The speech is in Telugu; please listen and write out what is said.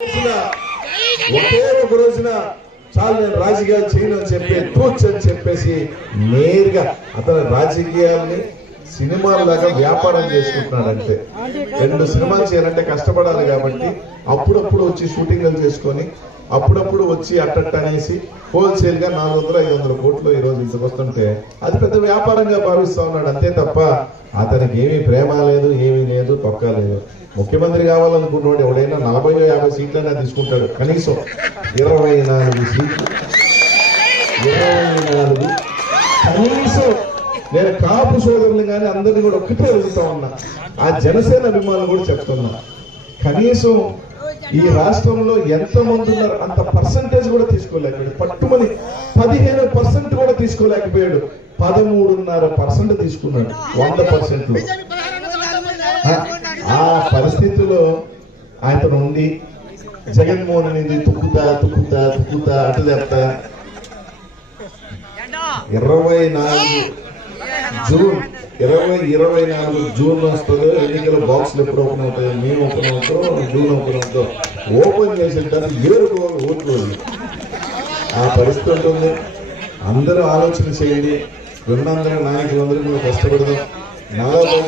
ఒకే ఒక రోజున చాలు నేను రాజకీయాలు చేయను అని చెప్పి అని చెప్పేసి నేరుగా అతను రాజకీయాల్ని సినిమాలాగా వ్యాపారం చేసుకుంటున్నాడు. అంతే 2 సినిమాలు చేయాలంటే కష్టపడాలి కాబట్టి అప్పుడప్పుడు వచ్చి షూటింగ్లు చేసుకొని అప్పుడప్పుడు వచ్చి అట్టట్ట అనేసి హోల్సేల్ గా 400-500 కోట్లు ఈ రోజు ఇంతకొస్తుంటే అది పెద్ద వ్యాపారంగా భావిస్తా ఉన్నాడు. అంతే తప్ప అతనికి ఏమీ ప్రేమ లేదు, ఏమీ లేదు, తొక్క లేదు. ముఖ్యమంత్రి కావాలనుకున్నవాడు ఎవడైనా 40-50 సీట్లైనా తీసుకుంటాడు. కనీసం 24 సీట్లు, 24 కనీసం. నేను కాపు సోదరులు కానీ అందరినీ కూడా ఒక్కటే అడుగుతా ఉన్నా, ఆ జనసేన అభిమానులు కూడా చెప్తున్నా, కనీసం ఈ రాష్ట్రంలో ఎంతమంది ఉన్నారు అంత పర్సంటేజ్ కూడా తీసుకోలేకపోయాడు. పట్టుమని 15% కూడా తీసుకోలేకపోయాడు. 13.5% తీసుకున్నాడు 100%. ఆ పరిస్థితిలో ఆయన ఉండి జగన్మోహన్ రెడ్డి తుక్కుతా అటు చెప్తా 2024 జూన్ వస్తుందో ఎన్నికల బాక్సులు ఎప్పుడు ఓపెన్ అవుతాయో, మేము ఓపెన్ అవుతాం, జూన్ ఓపెన్ అవుతాం. ఓపెన్ చేసిన ఏరుకోవాలి ఓట్లు. ఆ పరిస్థితి ఉంటుంది. అందరూ ఆలోచన చేయండి. 200 నాయకులందరూ కూడా కష్టపడదాం. 40